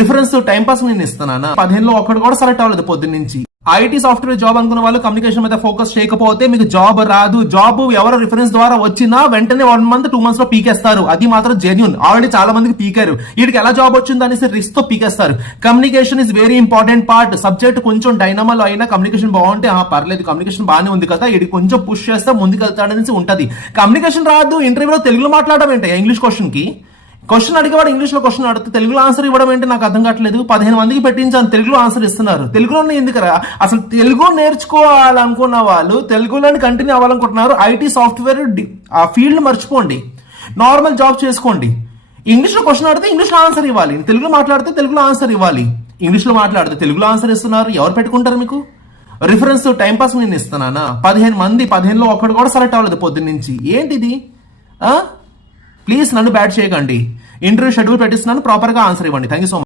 Reference time pass నేను ఇస్తున్నానా? 15లో ఒక్కడు కూడా సెలెక్ట్ అవ్వలేదు పొద్దున్న నుంచి. ఐటీ సాఫ్ట్వేర్ జాబ్ అనుకున్న వాళ్ళు కమ్యూనికేషన్ మీద ఫోకస్ చేయకపోతే మీకు జాబ్ రాదు. జాబ్ ఎవరో రిఫరెన్స్ ద్వారా వచ్చినా వెంటనే 1 month 2 months లో పీకేస్తారు. అది మాత్రం జెన్యూన్. ఆల్రెడీ చాలా మందికి పీకారు. వీడికి ఎలా జాబ్ వచ్చింది అనేసి రిస్క్ తో పీకేస్తారు. Communication is very important part. Subject కొంచెం డైనమాలో అయినా కమ్యూనికేషన్ బాగుంటే పర్లేదు, కమ్యూనికేషన్ బాగానే ఉంది కదా, ఇది కొంచెం పుష్ చేస్తే ముందుకు వెళ్తాడనేసి ఉంటది. కమ్యూనికేషన్ రాదు, ఇంటర్వ్యూలో తెలుగులో మాట్లాడడం ఏంటి? ఇంగ్లీష్ క్వశ్చన్ అడిగేవాడు ఇంగ్లీష్ లో క్వశ్చన్ అడిగితే తెలుగులో ఆన్సర్ ఇవ్వడం ఏంటి? నాకు అర్థం కావట్లేదు. 15 మందికి పెట్టించాను, తెలుగులో ఆన్సర్ ఇస్తున్నారు. తెలుగులోనే ఎందుకురా? అసలు తెలుగు నేర్చుకోవాలనుకున్న వాళ్ళు తెలుగులోని కంటిన్యూ అవ్వాలనుకుంటున్నారు. ఐటీ సాఫ్ట్వేర్ ఆ ఫీల్డ్ మర్చిపోండి, నార్మల్ జాబ్ చేసుకోండి. ఇంగ్లీష్ లో క్వశ్చన్ అడిగితే ఇంగ్లీష్ లో ఆన్సర్ ఇవ్వాలి, తెలుగులో మాట్లాడితే తెలుగులో ఆన్సర్ ఇవ్వాలి. ఇంగ్లీష్ లో మాట్లాడితే తెలుగులో ఆన్సర్ ఇస్తున్నారు. ఎవరు పెట్టుకుంటారు మీకు? రిఫరెన్స్ టైం పాస్ నేను ఇస్తున్నానా? 15లో ఒక్కడు కూడా సెలెక్ట్ అవ్వలేదు పొద్దున్న నుంచి. ఏంటిది? ప్లీజ్ నన్ను బ్యాట్ చేయకండి. ఇంటర్వ్యూ షెడ్యూల్ పెట్టిస్తున్నాను, ప్రాపర్గా ఆన్సర్ ఇవ్వండి. Thank you so much.